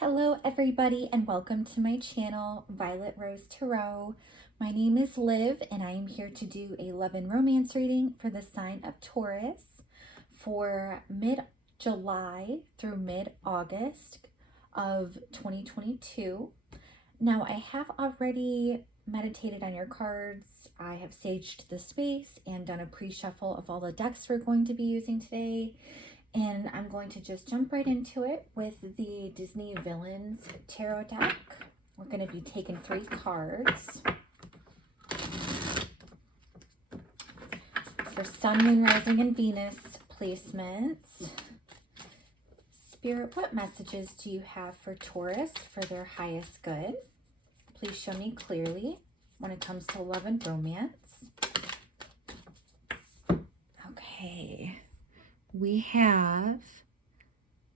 Hello everybody and welcome to my channel, Violet Rose Tarot. My name is Liv and I am here to do a love and romance reading for the sign of Taurus for mid-July through mid-August of 2022. Now I have already meditated on your cards. I have saged the space and done a pre-shuffle of all the decks we're going to be using today. And I'm going to just jump right into it with the Disney Villains Tarot deck. We're going to be taking 3 cards. For Sun, Moon, Rising, and Venus placements. Spirit, what messages do you have for Taurus for their highest good? Please show me clearly when it comes to love and romance. Okay. We have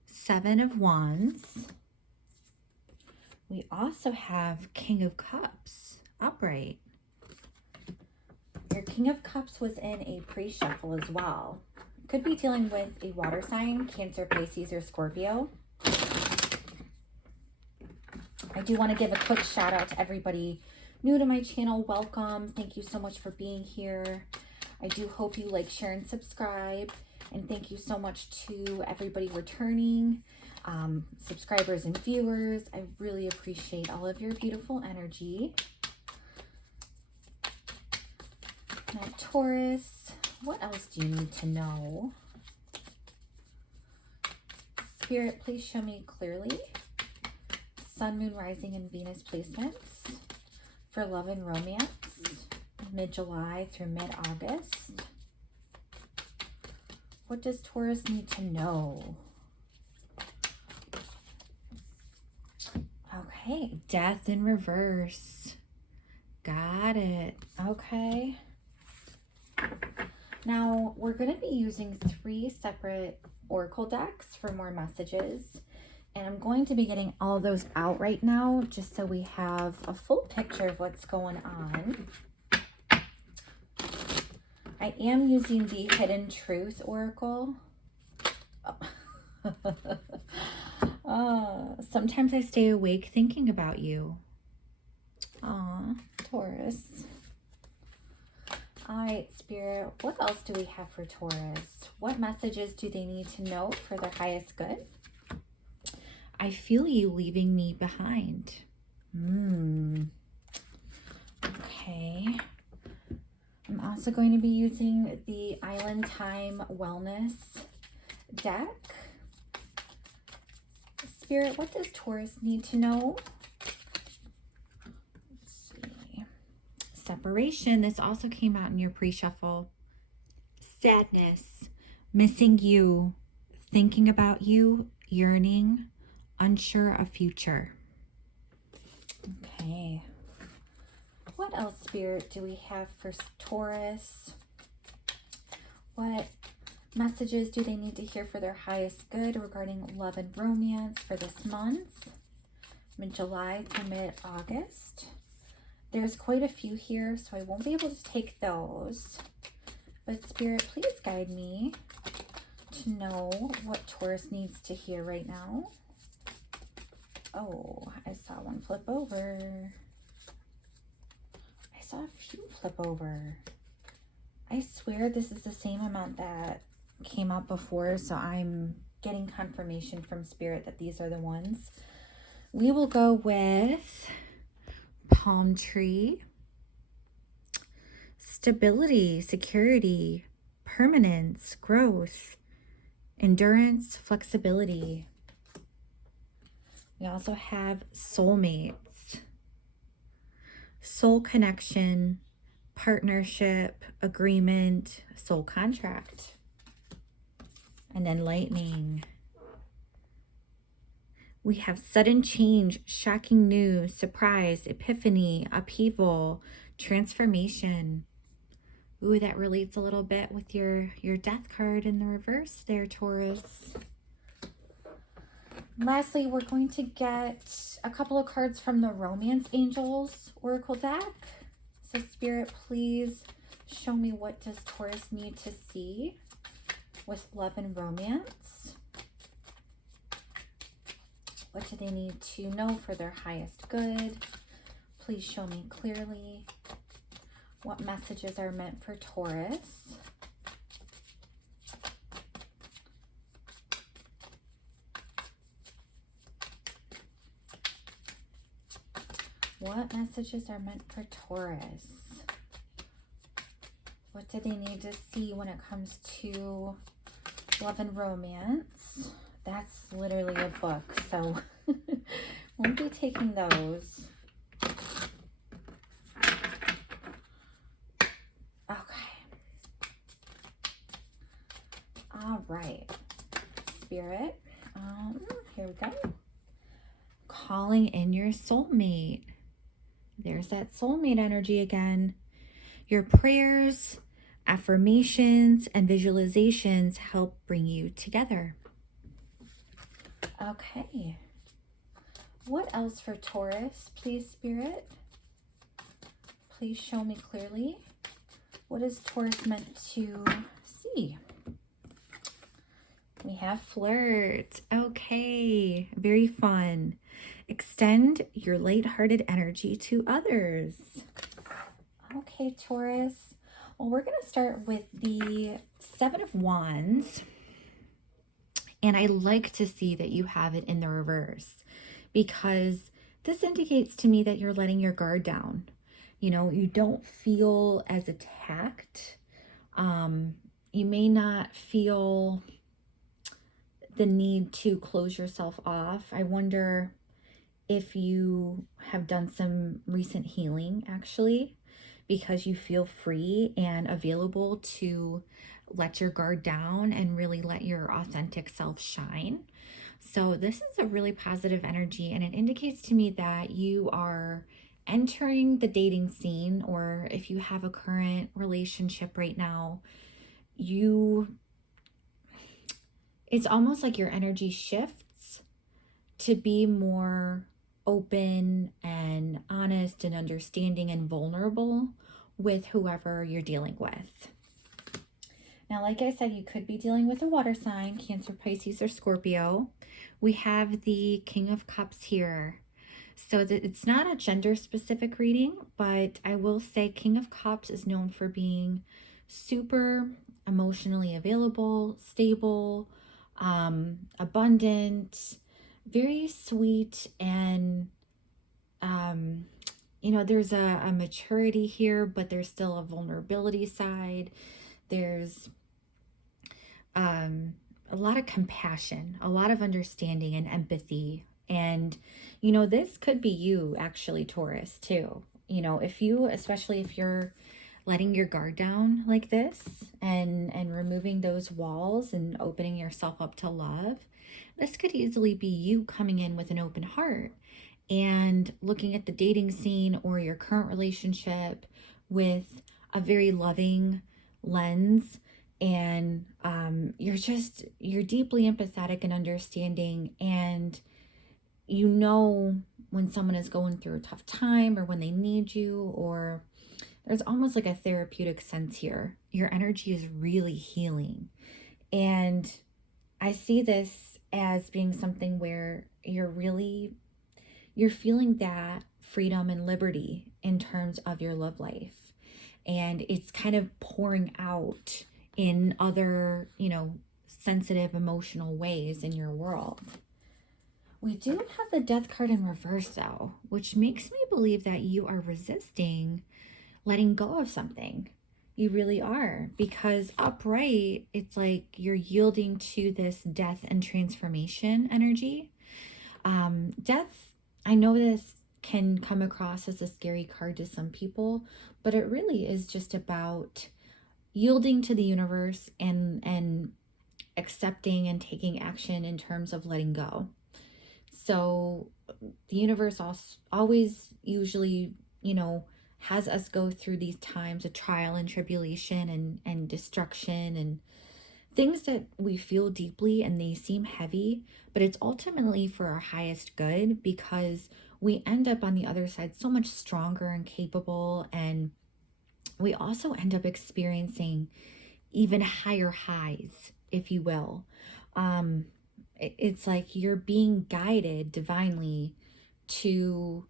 7 of Wands. We also have King of Cups upright. Your King of Cups was in a pre-shuffle as well. Could be dealing with a water sign, Cancer, Pisces, or Scorpio. I do want to give a quick shout out to everybody new to my channel. Welcome. Thank you so much for being here. I do hope you like, share, and subscribe. And thank you so much to everybody returning, subscribers and viewers. I really appreciate all of your beautiful energy. Now, Taurus, what else do you need to know? Spirit, please show me clearly. Sun, Moon, Rising, and Venus placements for love and romance, mid-July through mid-August. What does Taurus need to know? Okay, Death in reverse. Got it. Okay. Now, we're going to be using 3 separate oracle decks for more messages. And I'm going to be getting all of those out right now just so we have a full picture of what's going on. I am using the Hidden Truth Oracle. Sometimes I stay awake thinking about you. Aw, Taurus. All right, Spirit, what else do we have for Taurus? What messages do they need to know for their highest good? I feel you leaving me behind. Okay. I'm also going to be using the Island Time Wellness deck. Spirit, what does Taurus need to know? Let's see. Separation. This also came out in your pre-shuffle. Sadness. Missing you. Thinking about you. Yearning. Unsure of future. Okay. What else, Spirit, do we have for Taurus? What messages do they need to hear for their highest good regarding love and romance for this month? Mid-July to mid-August. There's quite a few here, so I won't be able to take those. But Spirit, please guide me to know what Taurus needs to hear right now. Oh, I saw one flip over. I saw a few flip over. I swear this is the same amount that came up before, so I'm getting confirmation from Spirit that these are the ones. We will go with palm tree, stability, security, permanence, growth, endurance, flexibility. We also have soulmates, soul connection, partnership, agreement, soul contract, and then lightning. We have sudden change, shocking news, surprise, epiphany, upheaval, transformation. Ooh, that relates a little bit with your death card in the reverse there, Taurus. Lastly, we're going to get a couple of cards from the Romance Angels Oracle deck. So Spirit, please show me, what does Taurus need to see with love and romance? What do they need to know for their highest good? Please show me clearly what messages are meant for Taurus. What messages are meant for Taurus? What do they need to see when it comes to love and romance? That's literally a book, so won't be taking those. Okay. All right. Spirit. Here we go. Calling in your soulmate. There's that soulmate energy again. Your prayers, affirmations, and visualizations help bring you together. Okay. What else for Taurus, please, Spirit? Please show me clearly. What is Taurus meant to see? We have flirt. Okay, very fun. Extend your lighthearted energy to others. Okay, Taurus. Well, we're going to start with the Seven of Wands. And I like to see that you have it in the reverse, because this indicates to me that you're letting your guard down. You know, you don't feel as attacked. You may not feel the need to close yourself off. I wonder if you have done some recent healing, actually, because you feel free and available to let your guard down and really let your authentic self shine. So this is a really positive energy, and it indicates to me that you are entering the dating scene, or if you have a current relationship right now, it's almost like your energy shifts to be more open and honest and understanding and vulnerable with whoever you're dealing with. Now, like I said, you could be dealing with a water sign, Cancer, Pisces, or Scorpio. We have the King of Cups here. So that it's not a gender specific reading, but I will say King of Cups is known for being super emotionally available, stable, abundant, very sweet, and you know, there's a maturity here, but there's still a vulnerability side. There's a lot of compassion, a lot of understanding and empathy. And, you know, this could be you actually, Taurus, too. You know, especially if you're letting your guard down like this and removing those walls and opening yourself up to love, this could easily be you coming in with an open heart and looking at the dating scene or your current relationship with a very loving lens. And you're deeply empathetic and understanding, and you know when someone is going through a tough time or when they need you, or there's almost like a therapeutic sense here. Your energy is really healing. And I see this as being something where you're feeling that freedom and liberty in terms of your love life. And it's kind of pouring out in other, you know, sensitive, emotional ways in your world. We do have the Death card in reverse, though, which makes me believe that you are resisting letting go of something. You really are, because upright, it's like you're yielding to this death and transformation energy. Death, I know this can come across as a scary card to some people, but it really is just about yielding to the universe and accepting and taking action in terms of letting go. So the universe always usually, you know, has us go through these times of trial and tribulation and destruction and things that we feel deeply and they seem heavy, but it's ultimately for our highest good, because we end up on the other side so much stronger and capable, and we also end up experiencing even higher highs, if you will. It's like you're being guided divinely to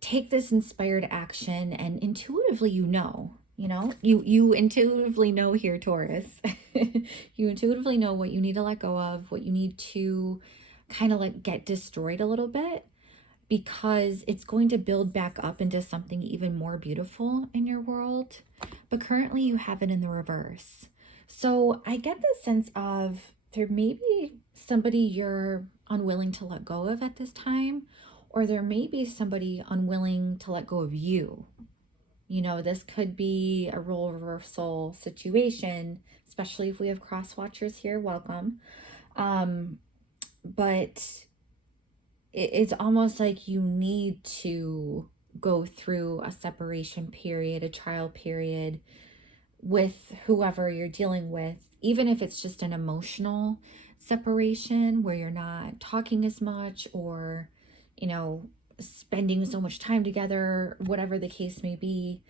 take this inspired action, and intuitively you intuitively know here, Taurus. You intuitively know what you need to let go of, what you need to kind of like get destroyed a little bit, because it's going to build back up into something even more beautiful in your world. But currently you have it in the reverse. So I get the sense of there may be somebody you're unwilling to let go of at this time, or there may be somebody unwilling to let go of you. This could be a role reversal situation, especially if we have cross watchers here. Welcome. But it's almost like you need to go through a separation period, a trial period with whoever you're dealing with, even if it's just an emotional separation where you're not talking as much, or, spending so much time together, whatever the case may be.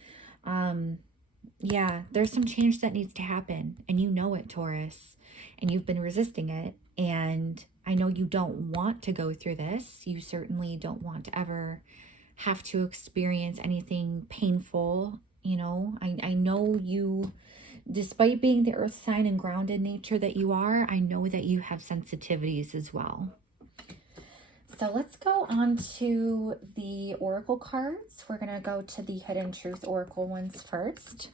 Yeah, there's some change that needs to happen, and you know it, Taurus, and you've been resisting it. And I know you don't want to go through this. You certainly don't want to ever have to experience anything painful. I know you, despite being the earth sign and grounded nature that you are, I know that you have sensitivities as well. So let's go on to the oracle cards. We're going to go to the Hidden Truth Oracle ones first.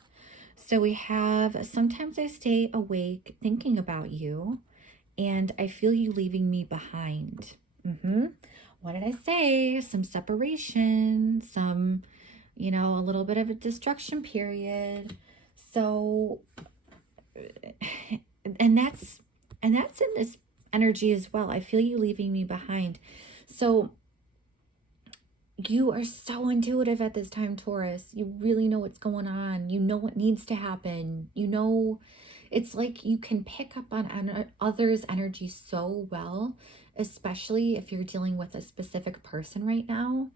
So we have, sometimes I stay awake thinking about you, and I feel you leaving me behind. What did I say? Some separation, some, a little bit of a destruction period. So, and that's in this energy as well. I feel you leaving me behind. So you are so intuitive at this time, Taurus. You really know what's going on. You know what needs to happen. It's like you can pick up on others' energy so well, especially if you're dealing with a specific person right now.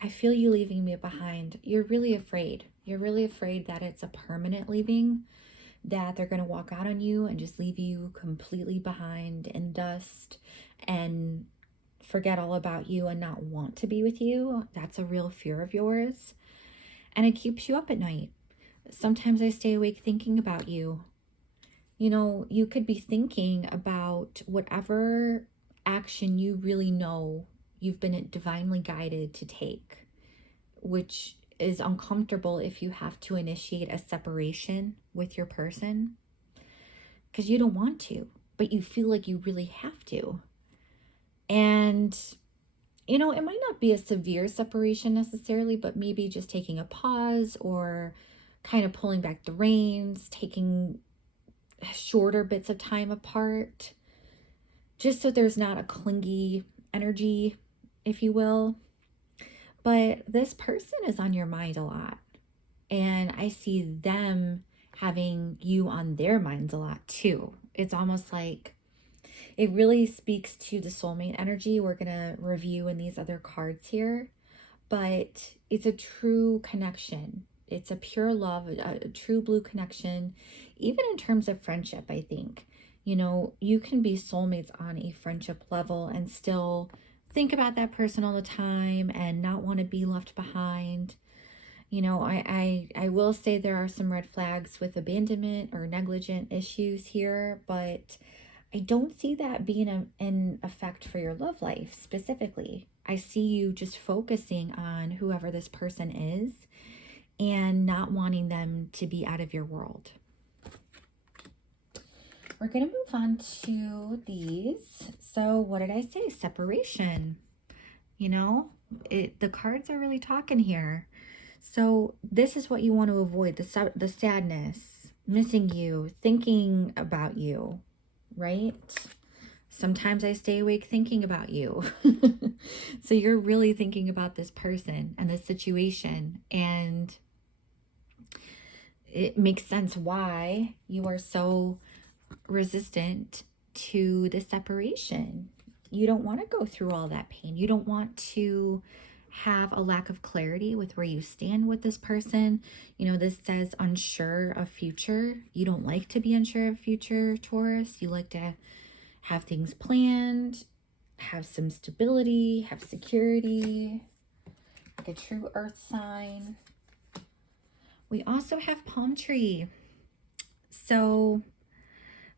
I feel you leaving me behind. You're really afraid. You're really afraid that it's a permanent leaving, that they're going to walk out on you and just leave you completely behind in dust and forget all about you and not want to be with you. That's a real fear of yours. And it keeps you up at night. Sometimes I stay awake thinking about you. You could be thinking about whatever action you really know you've been divinely guided to take, which is uncomfortable if you have to initiate a separation with your person, because you don't want to, but you feel like you really have to. And, it might not be a severe separation necessarily, but maybe just taking a pause, or kind of pulling back the reins, taking shorter bits of time apart, just so there's not a clingy energy, if you will. But this person is on your mind a lot, and I see them having you on their minds a lot too. It's almost like it really speaks to the soulmate energy we're going to review in these other cards here. But it's a true connection. It's a pure love, a true blue connection. Even in terms of friendship, I think, you can be soulmates on a friendship level and still think about that person all the time and not want to be left behind. I will say there are some red flags with abandonment or negligent issues here, but I don't see that being an effect for your love life specifically. I see you just focusing on whoever this person is and not wanting them to be out of your world. We're going to move on to these. So what did I say? Separation. The cards are really talking here. So this is what you want to avoid, the sadness, missing you, thinking about you, right? Sometimes I stay awake thinking about you. So you're really thinking about this person and this situation, and it makes sense why you are so resistant to the separation. You don't want to go through all that pain. You don't want to have a lack of clarity with where you stand with this person. You know, this says unsure of future. You don't like to be unsure of future, Taurus. You like to have things planned, have some stability, have security, like a true earth sign. We also have palm tree. So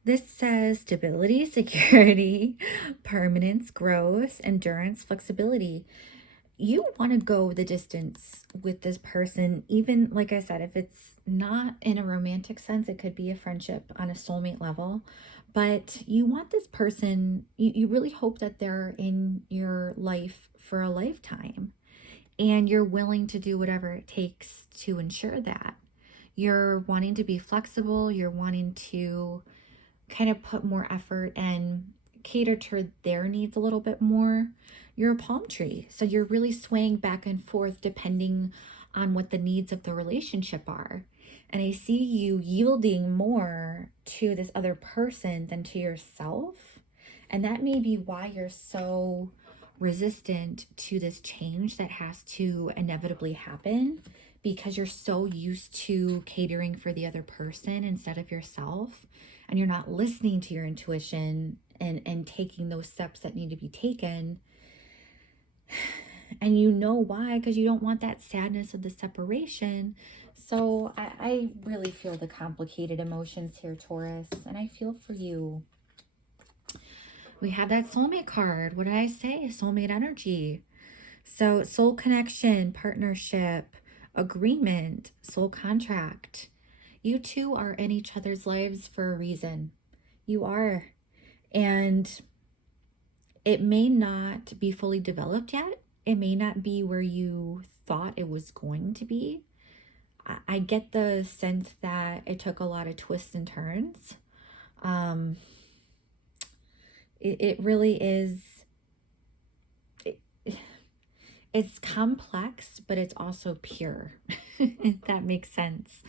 this says stability, security, permanence, growth, endurance, flexibility. You want to go the distance with this person, even like I said, if it's not in a romantic sense, it could be a friendship on a soulmate level. But you want this person, you really hope that they're in your life for a lifetime. And you're willing to do whatever it takes to ensure that. You're wanting to be flexible, you're wanting to kind of put more effort and cater to their needs a little bit more. You're a palm tree, so you're really swaying back and forth depending on what the needs of the relationship are. And I see you yielding more to this other person than to yourself. And that may be why you're so resistant to this change that has to inevitably happen, because you're so used to catering for the other person instead of yourself, and you're not listening to your intuition and taking those steps that need to be taken. And you know why? Because you don't want that sadness of the separation. So I really feel the complicated emotions here, Taurus, and I feel for you. We have that soulmate card. What did I say? Soulmate energy. So soul connection, partnership, agreement, soul contract. You two are in each other's lives for a reason. You are. And it may not be fully developed yet. It may not be where you thought it was going to be. I get the sense that it took a lot of twists and turns. It really is. It's complex, but it's also pure, if that makes sense.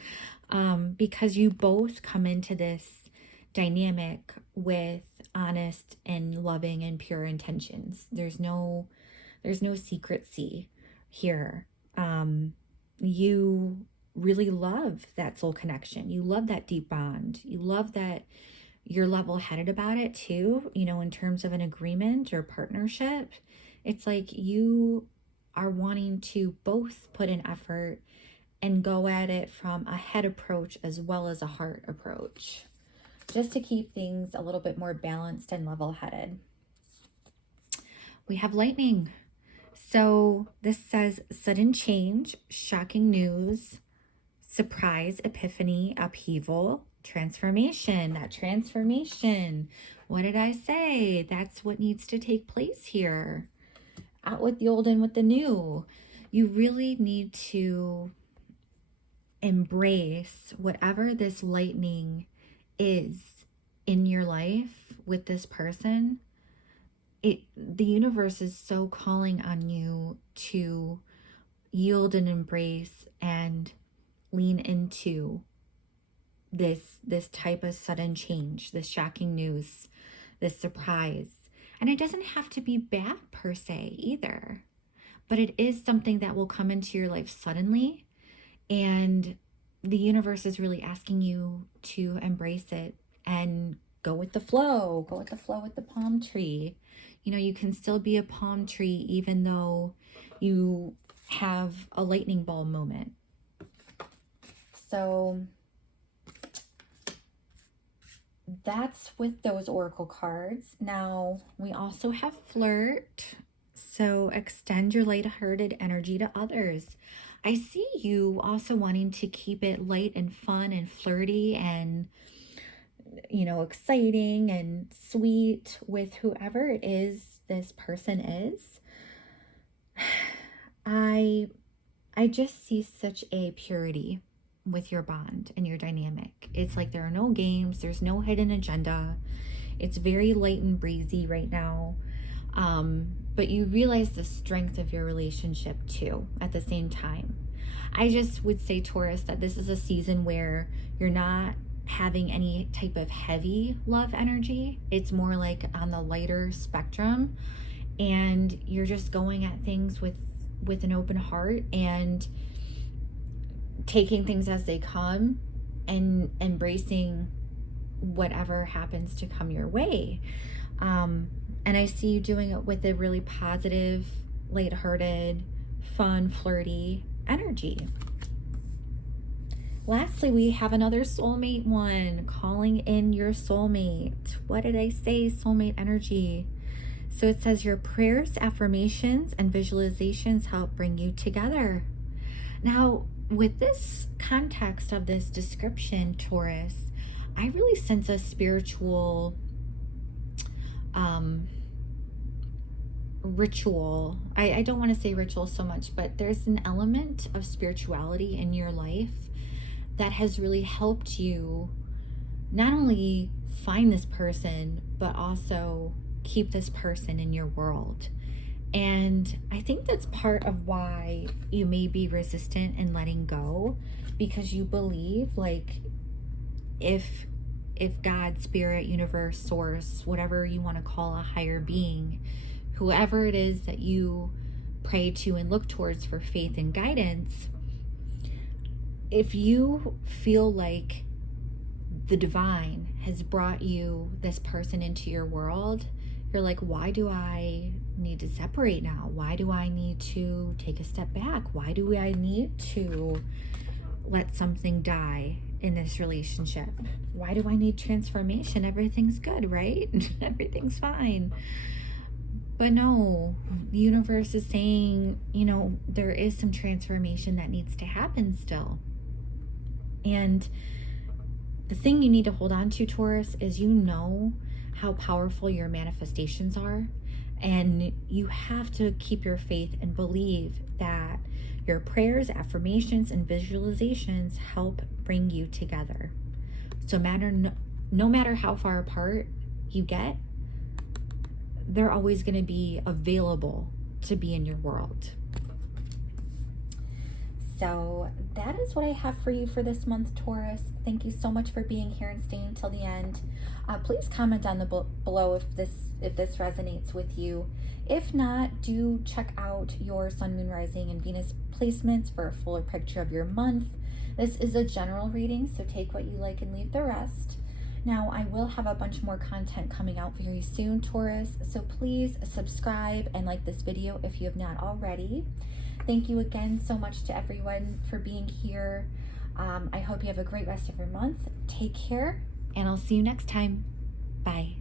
Because you both come into this dynamic with honest and loving and pure intentions. There's no secrecy here. You really love that soul connection. You love that deep bond. You love that you're level-headed about it too, you know, in terms of an agreement or partnership. It's like you are wanting to both put in effort and go at it from a head approach as well as a heart approach, just to keep things a little bit more balanced and level-headed. We have lightning. So this says sudden change, shocking news, surprise, epiphany, upheaval, transformation. That transformation. What did I say? That's what needs to take place here. Out with the old and with the new. You really need to embrace whatever this lightning is in your life with this person. The universe is so calling on you to yield and embrace and lean into this type of sudden change, this shocking news, this surprise. And it doesn't have to be bad per se either, but it is something that will come into your life suddenly, and the universe is really asking you to embrace it and go with the flow. Go with the flow with the palm tree. You know, you can still be a palm tree even though you have a lightning ball moment. So that's with those oracle cards. Now we also have flirt. So extend your light-hearted energy to others. I see you also wanting to keep it light and fun and flirty and, you know, exciting and sweet with whoever it is this person is. I just see such a purity with your bond and your dynamic. It's like there are no games, there's no hidden agenda. It's very light and breezy right now. But you realize the strength of your relationship too at the same time. I just would say, Taurus, that this is a season where you're not having any type of heavy love energy. It's more like on the lighter spectrum, and you're just going at things with with an open heart and taking things as they come and embracing whatever happens to come your way. And I see you doing it with a really positive, lighthearted, fun, flirty energy. Lastly, we have another soulmate one, calling in your soulmate. What did I say? Soulmate energy. So it says your prayers, affirmations, and visualizations help bring you together. Now, with this context of this description, Taurus, I really sense a spiritual ritual. I don't want to say ritual so much, but there's an element of spirituality in your life that has really helped you not only find this person, but also keep this person in your world. And I think that's part of why you may be resistant in letting go, because you believe like if God, spirit, universe, source, whatever you want to call a higher being, whoever it is that you pray to and look towards for faith and guidance, if you feel like the divine has brought you this person into your world, you're like, why do I need to separate now? Why do I need to take a step back? Why do I need to let something die in this relationship? Why do I need transformation? Everything's good, right? Everything's fine. But no, the universe is saying, there is some transformation that needs to happen still. And the thing you need to hold on to, Taurus, is how powerful your manifestations are. And you have to keep your faith and believe that your prayers, affirmations, and visualizations help bring you together. So no matter how far apart you get, they're always going to be available to be in your world. So that is what I have for you for this month, Taurus. Thank you so much for being here and staying till the end. Please comment down below if this resonates with you. If not, do check out your Sun, Moon, Rising, and Venus placements for a fuller picture of your month. This is a general reading, so take what you like and leave the rest. Now, I will have a bunch more content coming out very soon, Taurus, so please subscribe and like this video if you have not already. Thank you again so much to everyone for being here. I hope you have a great rest of your month. Take care, and I'll see you next time. Bye.